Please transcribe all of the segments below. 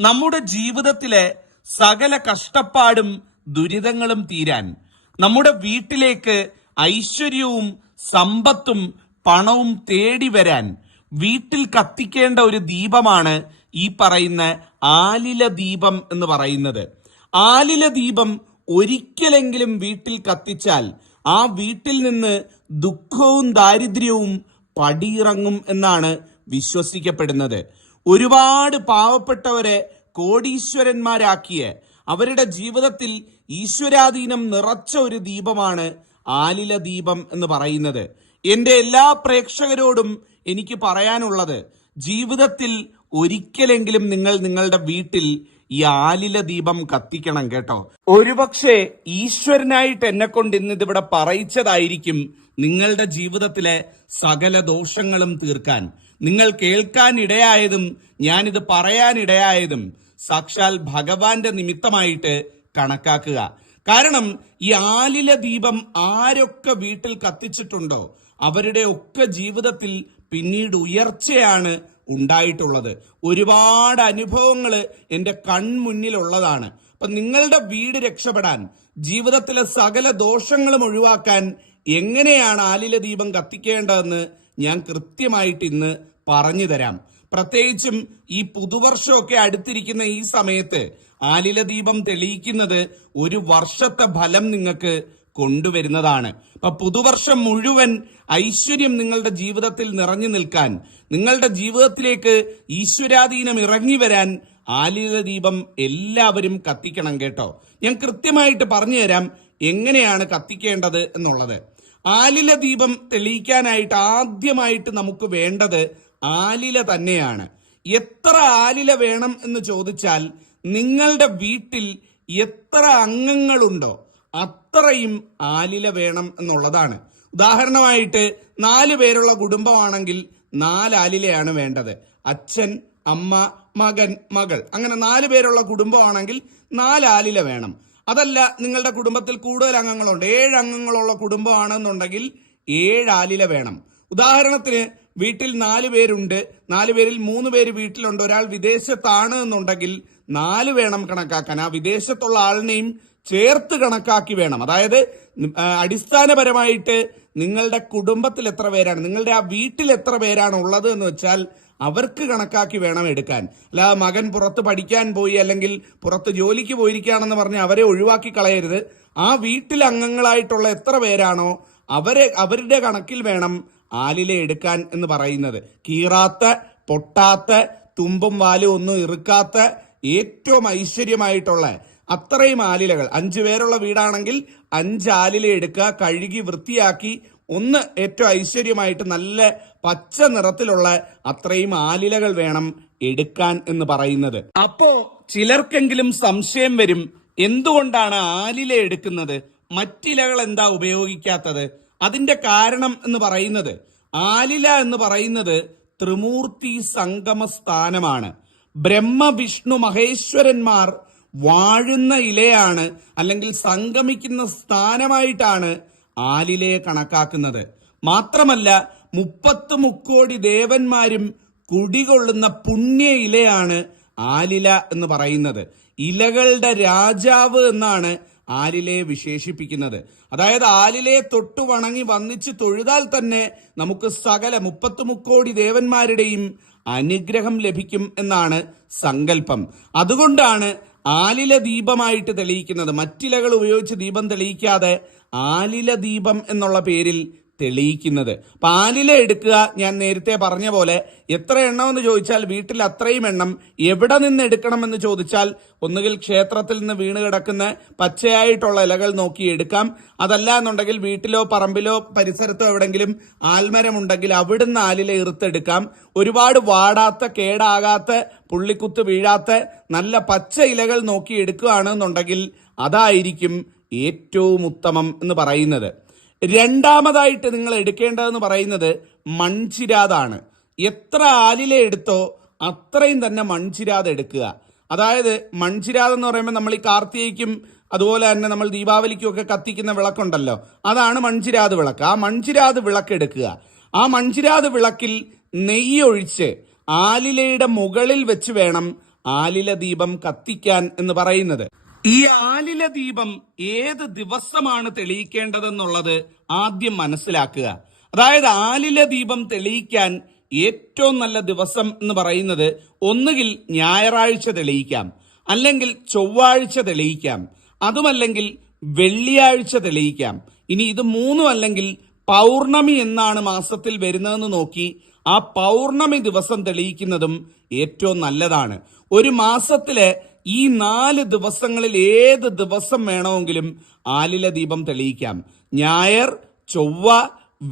നമ്മുടെ ജീവിതത്തിലെ സകല കഷ്ടപ്പാടും ദുരിതങ്ങളും തീരാൻ, നമ്മുടെ വീട്ടിലേക്ക് ഐശ്വര്യവും സമ്പത്തും പണവും തേടി വരാൻ വീട്ടിൽ കത്തിക്കേണ്ട ഒരു ദീപമാണ് ഈ പറയുന്ന ആലില ദീപം എന്ന് പറയുന്നത്. ആലില ദീപം ഒരിക്കലെങ്കിലും വീട്ടിൽ കത്തിച്ചാൽ ആ വീട്ടിൽ നിന്ന് ദുഃഖവും ദാരിദ്ര്യവും പടിയിറങ്ങും എന്നാണ് വിശ്വസിക്കപ്പെടുന്നത്. ഒരുപാട് പാവപ്പെട്ടവരെ കോടീശ്വരന്മാരാക്കിയ, അവരുടെ ജീവിതത്തിൽ ഈശ്വരാധീനം നിറച്ച ഒരു ദീപമാണ് ആലില ദീപം എന്ന് പറയുന്നത്. എൻ്റെ എല്ലാ പ്രേക്ഷകരോടും എനിക്ക് പറയാനുള്ളത്, ജീവിതത്തിൽ ഒരിക്കലെങ്കിലും നിങ്ങൾ നിങ്ങളുടെ വീട്ടിൽ ഈ ആലില ദീപം കത്തിക്കണം കേട്ടോ. ഒരുപക്ഷെ ഈശ്വരനായിട്ട് എന്നെ കൊണ്ട് ഇന്നിതിവിടെ പറയിച്ചതായിരിക്കും നിങ്ങളുടെ ജീവിതത്തിലെ സകല ദോഷങ്ങളും തീർക്കാൻ. നിങ്ങൾ കേൾക്കാനിടയായതും ഞാനിത് പറയാനിടയായതും സാക്ഷാൽ ഭഗവാന്റെ നിമിത്തമായിട്ട് കണക്കാക്കുക. കാരണം ഈ ആലില ദീപം ആരൊക്കെ വീട്ടിൽ കത്തിച്ചിട്ടുണ്ടോ അവരുടെ ഒക്കെ ജീവിതത്തിൽ പിന്നീട് ഉയർച്ചയാണ് ഉണ്ടായിട്ടുള്ളത്. ഒരുപാട് അനുഭവങ്ങൾ എൻ്റെ കൺമുന്നിലുള്ളതാണ്. അപ്പൊ നിങ്ങളുടെ വീട് രക്ഷപ്പെടാൻ, ജീവിതത്തിലെ സകല ദോഷങ്ങളും ഒഴിവാക്കാൻ എങ്ങനെയാണ് ആലില ദീപം കത്തിക്കേണ്ടതെന്ന് ഞാൻ കൃത്യമായിട്ട് ഇന്ന് പറഞ്ഞു തരാം. പ്രത്യേകിച്ചും ഈ പുതുവർഷമൊക്കെ അടുത്തിരിക്കുന്ന ഈ സമയത്ത് ആലില ദീപം തെളിയിക്കുന്നത് ഒരു വർഷത്തെ ഫലം നിങ്ങൾക്ക് കൊണ്ടുവരുന്നതാണ്. അപ്പൊ പുതുവർഷം മുഴുവൻ ഐശ്വര്യം നിങ്ങളുടെ ജീവിതത്തിൽ നിറഞ്ഞു നിൽക്കാൻ, നിങ്ങളുടെ ജീവിതത്തിലേക്ക് ഈശ്വരാധീനം ഇറങ്ങി വരാൻ ആലില ദീപം എല്ലാവരും കത്തിക്കണം കേട്ടോ. ഞാൻ കൃത്യമായിട്ട് പറഞ്ഞു തരാം എങ്ങനെയാണ് കത്തിക്കേണ്ടത് എന്നുള്ളത്. ആലില ദീപം തെളിയിക്കാനായിട്ട് ആദ്യമായിട്ട് നമുക്ക് വേണ്ടത് ആലില തന്നെയാണ്. എത്ര ആലില വേണം എന്ന് ചോദിച്ചാൽ, നിങ്ങളുടെ വീട്ടിൽ എത്ര അംഗങ്ങളുണ്ടോ അത്രയും ആലില വേണം എന്നുള്ളതാണ്. ഉദാഹരണമായിട്ട് 4 പേരുള്ള കുടുംബമാണെങ്കിൽ 4 ആലിലയാണ് വേണ്ടത്. അച്ഛൻ, അമ്മ, മകൻ, മകൾ, അങ്ങനെ 4 പേരുള്ള കുടുംബമാണെങ്കിൽ 4 ആലില വേണം. അതല്ല, നിങ്ങളുടെ കുടുംബത്തിൽ കൂടുതൽ അംഗങ്ങളുണ്ട്, 7 അംഗങ്ങളുള്ള കുടുംബമാണെന്നുണ്ടെങ്കിൽ 7 ആലില വേണം. ഉദാഹരണത്തിന് വീട്ടിൽ 4 പേരുണ്ട്, 4 പേരിൽ 3 പേര് വീട്ടിലുണ്ട്, ഒരാൾ വിദേശത്താണ് എന്നുണ്ടെങ്കിൽ 4 വേണം കണക്കാക്കാൻ. ആ വിദേശത്തുള്ള ആളിനെയും ചേർത്ത് കണക്കാക്കി വേണം. അതായത് അടിസ്ഥാനപരമായിട്ട് നിങ്ങളുടെ കുടുംബത്തിൽ എത്ര പേരാണ്, നിങ്ങളുടെ ആ വീട്ടിൽ എത്ര പേരാണ് ഉള്ളത് എന്ന് വെച്ചാൽ അവർക്ക് കണക്കാക്കി വേണം എടുക്കാൻ. അല്ലാതെ മകൻ പുറത്ത് പഠിക്കാൻ പോയി അല്ലെങ്കിൽ പുറത്ത് ജോലിക്ക് പോയിരിക്കുകയാണെന്ന് പറഞ്ഞ് അവരെ ഒഴിവാക്കി കളയരുത്. ആ വീട്ടിൽ അംഗങ്ങളായിട്ടുള്ള എത്ര പേരാണോ അവരുടെ കണക്കിൽ വേണം ആലില എടുക്കാൻ എന്ന് പറയുന്നത്. കീറാത്ത, പൊട്ടാത്ത, തുമ്പും വാലും ഒന്നും ഇറുക്കാത്ത, ഏറ്റവും ഐശ്വര്യമായിട്ടുള്ള അത്രയും ആലിലകൾ. 5 പേരുള്ള വീടാണെങ്കിൽ 5 ആലില എടുക്കുക, കഴുകി വൃത്തിയാക്കി ഒന്ന് ഏറ്റവും ഐശ്വര്യമായിട്ട് നല്ല പച്ച നിറത്തിലുള്ള അത്രയും ആലിലകൾ വേണം എടുക്കാൻ എന്ന് പറയുന്നത്. അപ്പോ ചിലർക്കെങ്കിലും സംശയം വരും, എന്തുകൊണ്ടാണ് ആലില എടുക്കുന്നത്, മറ്റിലകൾ എന്താ ഉപയോഗിക്കാത്തത്? അതിന്റെ കാരണം എന്ന് പറയുന്നത്, ആലില എന്ന് പറയുന്നത് ത്രിമൂർത്തി സംഗമ സ്ഥാനമാണ്. ബ്രഹ്മ, വിഷ്ണു, മഹേശ്വരന്മാർ വാഴുന്ന ഇലയാണ്, അല്ലെങ്കിൽ സംഗമിക്കുന്ന സ്ഥാനമായിട്ടാണ് ആലിലയെ കണക്കാക്കുന്നത്. മാത്രമല്ല 30 മുക്കോടി ദേവന്മാരും കുടികൊള്ളുന്ന പുണ്യ ഇലയാണ് ആലില എന്ന് പറയുന്നത്. ഇലകളുടെ രാജാവ് എന്നാണ് ആലിലയെ വിശേഷിപ്പിക്കുന്നത്. അതായത് ആലിലയെ തൊട്ടു വണങ്ങി വന്നിച്ച് തൊഴുതാൽ തന്നെ നമുക്ക് സകല 30 മുക്കോടി ദേവന്മാരുടെയും അനുഗ്രഹം ലഭിക്കും എന്നാണ് സങ്കല്പം. അതുകൊണ്ടാണ് ആലില ദീപമായിട്ട് തെളിയിക്കുന്നത്. മറ്റിലകൾ ഉപയോഗിച്ച് ദീപം തെളിയിക്കാതെ ആലില ദീപം എന്നുള്ള പേരിൽ തെളിയിക്കുന്നത്. അപ്പൊ ആലില എടുക്കുക, ഞാൻ നേരത്തെ പറഞ്ഞ പോലെ എത്ര എണ്ണം എന്ന് ചോദിച്ചാൽ വീട്ടിൽ അത്രയും എണ്ണം. എവിടെ നിന്ന് എടുക്കണം എന്ന് ചോദിച്ചാൽ ഒന്നുകിൽ ക്ഷേത്രത്തിൽ നിന്ന് വീണ് കിടക്കുന്ന പച്ചയായിട്ടുള്ള ഇലകൾ നോക്കി എടുക്കാം. അതല്ല എന്നുണ്ടെങ്കിൽ വീട്ടിലോ പറമ്പിലോ പരിസരത്തോ എവിടെങ്കിലും ആൽമരം ഉണ്ടെങ്കിൽ അവിടുന്ന് ആലില ഇറുത്തെടുക്കാം. ഒരുപാട് വാടാത്ത, കേടാകാത്ത, പുള്ളിക്കുത്ത് വീഴാത്ത നല്ല പച്ച ഇലകൾ നോക്കി എടുക്കുകയാണെന്നുണ്ടെങ്കിൽ അതായിരിക്കും ഏറ്റവും ഉത്തമം എന്ന് പറയുന്നത്. രണ്ടാമതായിട്ട് നിങ്ങൾ എടുക്കേണ്ടതെന്ന് പറയുന്നത് മൺചിരാതാണ്. എത്ര ആലില എടുത്തോ അത്രയും തന്നെ മൺചിരാത് എടുക്കുക. അതായത് മൺചിരാത് എന്ന് പറയുമ്പോൾ നമ്മൾ ഈ കാർത്തികയ്ക്കും അതുപോലെ തന്നെ നമ്മൾ ദീപാവലിക്കും ഒക്കെ കത്തിക്കുന്ന വിളക്കുണ്ടല്ലോ, അതാണ് മൺചിരാത് വിളക്ക്. ആ മൺചിരാത് വിളക്ക് എടുക്കുക. ആ മൺചിരാത് വിളക്കിൽ നെയ്യൊഴിച്ച് ആലിലയുടെ മുകളിൽ വെച്ച് വേണം ആലില ദീപം കത്തിക്കാൻ എന്ന് പറയുന്നത്. ഈ ആലില ദീപം ഏത് ദിവസമാണ് തെളിയിക്കേണ്ടതെന്നുള്ളത് ആദ്യം മനസ്സിലാക്കുക. അതായത് ആലില ദീപം തെളിയിക്കാൻ ഏറ്റവും നല്ല ദിവസം എന്ന് പറയുന്നത് ഒന്നുകിൽ ഞായറാഴ്ച തെളിയിക്കാം, അല്ലെങ്കിൽ ചൊവ്വാഴ്ച തെളിയിക്കാം, അതുമല്ലെങ്കിൽ വെള്ളിയാഴ്ച തെളിയിക്കാം. ഇനി ഇത് മൂന്നും അല്ലെങ്കിൽ പൗർണമി എന്നാണ് മാസത്തിൽ വരുന്നതെന്ന് നോക്കി ആ പൗർണമി ദിവസം തെളിയിക്കുന്നതും ഏറ്റവും നല്ലതാണ്. ഒരു മാസത്തിലെ ഈ 4 ദിവസങ്ങളിൽ ഏത് ദിവസം വേണമെങ്കിലും ആലില ദീപം തെളിയിക്കാം. ഞായർ, ചൊവ്വ,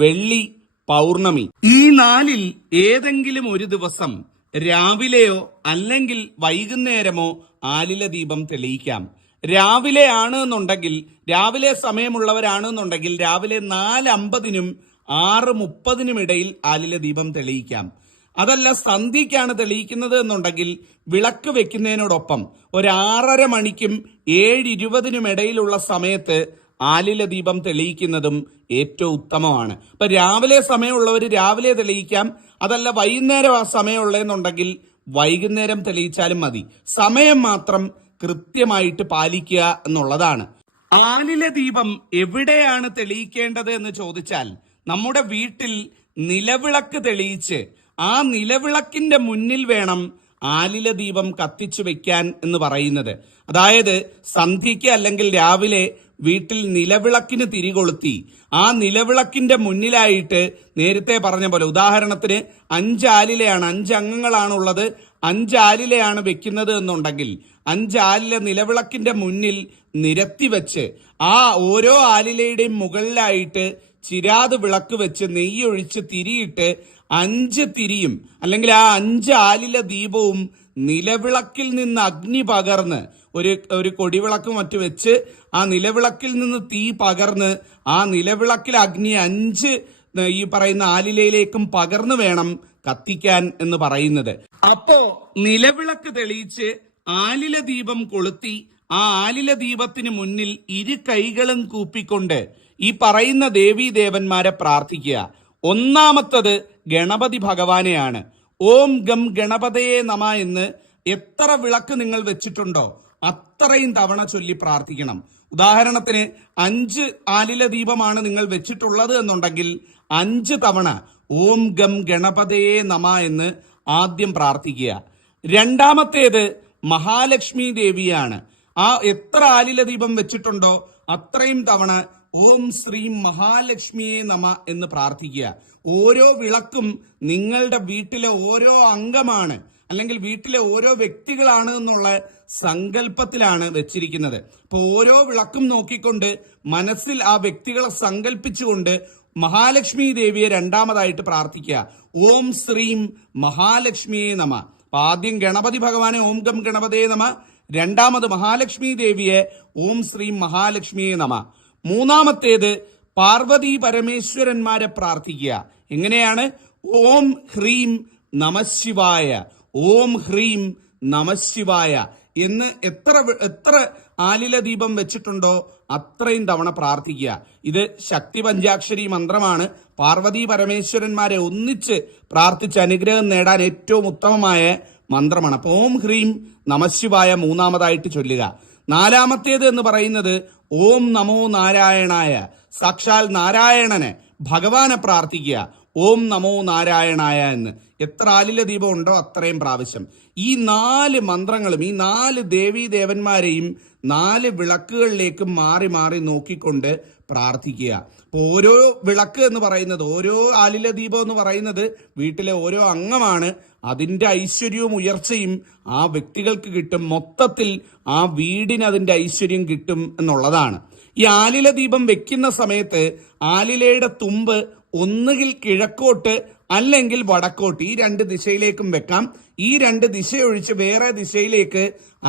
വെള്ളി, പൗർണമി, ഈ 4ൽ ഏതെങ്കിലും ഒരു ദിവസം രാവിലെയോ അല്ലെങ്കിൽ വൈകുന്നേരമോ ആലില ദീപം തെളിയിക്കാം. രാവിലെ ആണ് എന്നുണ്ടെങ്കിൽ, രാവിലെ സമയമുള്ളവരാണ് എന്നുണ്ടെങ്കിൽ രാവിലെ 4:50-നും 6:30-നും ഇടയിൽ ആലില ദീപം തെളിയിക്കാം. അതല്ല സന്ധ്യയ്ക്കാണ് തെളിയിക്കുന്നത് എന്നുണ്ടെങ്കിൽ വിളക്ക് വെക്കുന്നതിനോടൊപ്പം ഒരു 6:30 മണിക്കും 7:20-നും ഇടയിലുള്ള സമയത്ത് ആലില ദീപം തെളിയിക്കുന്നതും ഏറ്റവും ഉത്തമമാണ്. അപ്പൊ രാവിലെ സമയമുള്ളവർ രാവിലെ തെളിയിക്കാം, അതല്ല വൈകുന്നേരം ആ സമയമുള്ളതെന്നുണ്ടെങ്കിൽ വൈകുന്നേരം തെളിയിച്ചാലും മതി. സമയം മാത്രം കൃത്യമായിട്ട് പാലിക്കുക എന്നുള്ളതാണ്. ആലില ദീപം എവിടെയാണ് തെളിയിക്കേണ്ടത് എന്ന് ചോദിച്ചാൽ, നമ്മുടെ വീട്ടിൽ നിലവിളക്ക് തെളിയിച്ച് ആ നിലവിളക്കിന്റെ മുന്നിൽ വേണം ആലില ദീപം കത്തിച്ചു വെക്കാൻ എന്ന് പറയുന്നത്. അതായത് സന്ധ്യയ്ക്ക് അല്ലെങ്കിൽ രാവിലെ വീട്ടിൽ നിലവിളക്കിന് തിരികൊളുത്തി ആ നിലവിളക്കിന്റെ മുന്നിലായിട്ട് നേരത്തെ പറഞ്ഞ പോലെ, ഉദാഹരണത്തിന് 5 ആലിലയാണ്, 5 അംഗങ്ങളാണുള്ളത്, 5 ആലിലയാണ് വെക്കുന്നത് എന്നുണ്ടെങ്കിൽ 5 ആലില നിലവിളക്കിന്റെ മുന്നിൽ നിരത്തി വെച്ച് ആ ഓരോ ആലിലയുടെയും മുകളിലായിട്ട് ചിരാത് വിളക്ക് വെച്ച് നെയ്യൊഴിച്ച് തിരിയിട്ട് 5 തിരിയും അല്ലെങ്കിൽ ആ 5 ആലില ദീപവും നിലവിളക്കിൽ നിന്ന് അഗ്നി പകർന്ന് ഒരു കൊടിവിളക്ക് മറ്റു വെച്ച് ആ നിലവിളക്കിൽ നിന്ന് തീ പകർന്ന് ആ നിലവിളക്കിൽ അഗ്നി 5 ഈ പറയുന്ന ആലിലയിലേക്കും പകർന്നു വേണം കത്തിക്കാൻ എന്ന് പറയുന്നത്. അപ്പോ നിലവിളക്ക് തെളിയിച്ച് ആലില ദീപം കൊളുത്തി ആ ആലില ദീപത്തിന് മുന്നിൽ 2 കൈകളും കൂപ്പിക്കൊണ്ട് ഈ പറയുന്ന ദേവീ ദേവന്മാരെ പ്രാർത്ഥിക്കുക. ഒന്നാമത്തത് ഗണപതി ഭഗവാനെയാണ്. ഓം ഗം ഗണപതയെ നമ എന്ന് എത്ര വിളക്ക് നിങ്ങൾ വെച്ചിട്ടുണ്ടോ അത്രയും തവണ ചൊല്ലി പ്രാർത്ഥിക്കണം. ഉദാഹരണത്തിന് 5 ആലില ദീപമാണ് നിങ്ങൾ വെച്ചിട്ടുള്ളത് എന്നുണ്ടെങ്കിൽ 5 തവണ ഓം ഗം ഗണപതയെ നമ എന്ന് ആദ്യം പ്രാർത്ഥിക്കുക. രണ്ടാമത്തേത് മഹാലക്ഷ്മി ദേവിയാണ്. ആ എത്ര ആലില ദീപം വെച്ചിട്ടുണ്ടോ അത്രയും തവണ ഓം ശ്രീം മഹാലക്ഷ്മിയെ നമ എന്ന് പ്രാർത്ഥിക്കുക. ഓരോ വിളക്കും നിങ്ങളുടെ വീട്ടിലെ ഓരോ അംഗമാണ് അല്ലെങ്കിൽ വീട്ടിലെ ഓരോ വ്യക്തികളാണ് എന്നുള്ള സങ്കല്പത്തിലാണ് വെച്ചിരിക്കുന്നത്. അപ്പൊ ഓരോ വിളക്കും നോക്കിക്കൊണ്ട് മനസ്സിൽ ആ വ്യക്തികളെ സങ്കല്പിച്ചുകൊണ്ട് മഹാലക്ഷ്മി ദേവിയെ രണ്ടാമതായിട്ട് പ്രാർത്ഥിക്കുക. ഓം ശ്രീം മഹാലക്ഷ്മിയെ നമ. അപ്പൊ ആദ്യം ഗണപതി ഭഗവാനെ ഓം ഗം ഗണപതയെ നമ, രണ്ടാമത് മഹാലക്ഷ്മി ദേവിയെ ഓം ശ്രീം മഹാലക്ഷ്മിയെ നമ. മൂന്നാമത്തേത് പാർവതി പരമേശ്വരന്മാരെ പ്രാർത്ഥിക്കുക. എങ്ങനെയാണ്? ഓം ഹ്രീം നമശിവായ, ഓം ഹ്രീം നമശിവായ എന്ന് എത്ര ആലില ദീപം വെച്ചിട്ടുണ്ടോ അത്രയും തവണ പ്രാർത്ഥിക്കുക. ഇത് ശക്തി പഞ്ചാക്ഷരി മന്ത്രമാണ്. പാർവതി പരമേശ്വരന്മാരെ ഒന്നിച്ച് പ്രാർത്ഥിച്ച് അനുഗ്രഹം നേടാൻ ഏറ്റവും ഉത്തമമായ മന്ത്രമാണ്. അപ്പൊ ഓം ഹ്രീം നമശിവായ മൂന്നാമതായിട്ട് ചൊല്ലുക. നാലാമത്തേത് എന്ന് പറയുന്നത് ഓം നമോ നാരായണായ, സാക്ഷാൽ നാരായണനെ ഭഗവാനെ പ്രാർത്ഥിക്കുക. ഓം നമോ നാരായണായ എന്ന് എത്ര ആലില ദീപം ഉണ്ടോ അത്രയും പ്രാവശ്യം ഈ 4 മന്ത്രങ്ങളും ഈ 4 ദേവീ ദേവന്മാരെയും 4 വിളക്കുകളിലേക്കും മാറി മാറി നോക്കിക്കൊണ്ട് പ്രാർത്ഥിക്കുക. അപ്പൊ ഓരോ വിളക്ക് എന്ന് പറയുന്നത്, ഓരോ ആലില ദീപം എന്ന് പറയുന്നത് വീട്ടിലെ ഓരോ അംഗമാണ്. അതിന്റെ ഐശ്വര്യവും ഉയർച്ചയും ആ വ്യക്തികൾക്ക് കിട്ടും. മൊത്തത്തിൽ ആ വീടിന് അതിന്റെ ഐശ്വര്യം കിട്ടും എന്നുള്ളതാണ്. ഈ ആലില ദീപം വെക്കുന്ന സമയത്ത് ആലിലയുടെ തുമ്പ് ഒന്നുകിൽ കിഴക്കോട്ട് അല്ലെങ്കിൽ വടക്കോട്ട്, ഈ 2 ദിശയിലേക്കും വെക്കാം. ഈ 2 ദിശയൊഴിച്ച് വേറെ ദിശയിലേക്ക്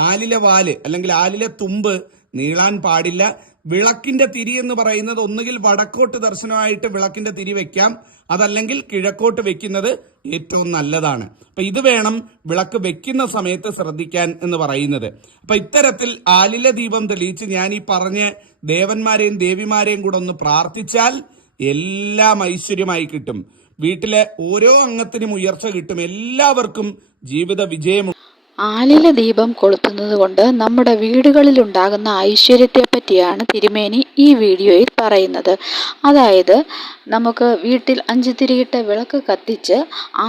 ആലില വാല് അല്ലെങ്കിൽ ആലില തുമ്പ് നീളാൻ പാടില്ല. വിളക്കിന്റെ തിരി എന്ന് പറയുന്നത് ഒന്നുകിൽ വടക്കോട്ട് ദർശനമായിട്ട് വിളക്കിന്റെ തിരി വെക്കാം, അതല്ലെങ്കിൽ കിഴക്കോട്ട് വെക്കുന്നത് ഏറ്റവും നല്ലതാണ്. അപ്പൊ ഇത് വേണം വിളക്ക് വെക്കുന്ന സമയത്ത് ശ്രദ്ധിക്കാൻ എന്ന് പറയുന്നത്. അപ്പൊ ഇത്തരത്തിൽ ആലില ദീപം തെളിയിച്ച് ഞാൻ ഈ പറഞ്ഞ ദേവന്മാരെയും ദേവിമാരെയും കൂടെ ഒന്ന് പ്രാർത്ഥിച്ചാൽ എല്ലാം ഐശ്വര്യമായി കിട്ടും. വീട്ടിലെ ഓരോ അംഗത്തിനും ഉയർച്ച കിട്ടും. എല്ലാവർക്കും ജീവിത വിജയം. ആലില ദീപം കൊളുത്തുന്നത് കൊണ്ട് നമ്മുടെ വീടുകളിൽ ഉണ്ടാകുന്ന ഐശ്വര്യത്തെ പറ്റിയാണ് തിരുമേനി ഈ വീഡിയോയിൽ പറയുന്നത്. അതായത് നമുക്ക് വീട്ടിൽ 5 തിരിയിട്ട വിളക്ക് കത്തിച്ച്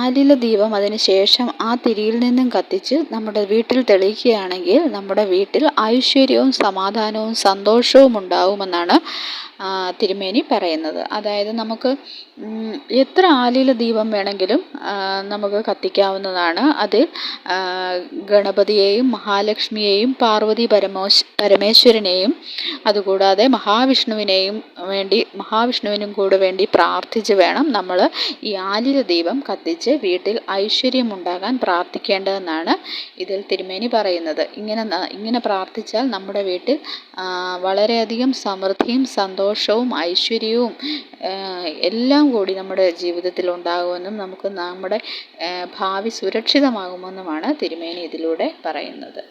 ആലില ദീപം അതിന് ശേഷം ആ തിരിയിൽ നിന്നും കത്തിച്ച് നമ്മുടെ വീട്ടിൽ തെളിയിക്കുകയാണെങ്കിൽ നമ്മുടെ വീട്ടിൽ ഐശ്വര്യവും സമാധാനവും സന്തോഷവും ഉണ്ടാവുമെന്നാണ് തിരുമേനി പറയുന്നത്. അതായത് നമുക്ക് എത്ര ആലില ദീപം വേണമെങ്കിലും നമുക്ക് കത്തിക്കാവുന്നതാണ്. അതിൽ ഗണപതിയെയും മഹാലക്ഷ്മിയെയും പാർവതി പരമേശ്വരനെയും അതുകൂടാതെ മഹാവിഷ്ണുവിനും കൂടെ വേണ്ടി പ്രാർത്ഥിച്ച് വേണം നമ്മൾ ഈ ആലില ദീപം കത്തിച്ച് വീട്ടിൽ ഐശ്വര്യം ഉണ്ടാകാൻ പ്രാർത്ഥിക്കേണ്ടതെന്നാണ് ഇതിൽ തിരുമേനി പറയുന്നത്. ഇങ്ങനെ പ്രാർത്ഥിച്ചാൽ നമ്മുടെ വീട്ടിൽ വളരെയധികം സമൃദ്ധിയും സന്തോഷവും ഐശ്വര്യവും എല്ലാം കൂടി നമ്മുടെ ജീവിതത്തിൽ ഉണ്ടാകുമെന്നും നമുക്ക് നമ്മുടെ ഭാവി സുരക്ഷിതമാകുമെന്നുമാണ് തിരുമേനി ഇതിലൂടെ പറയുന്നത്.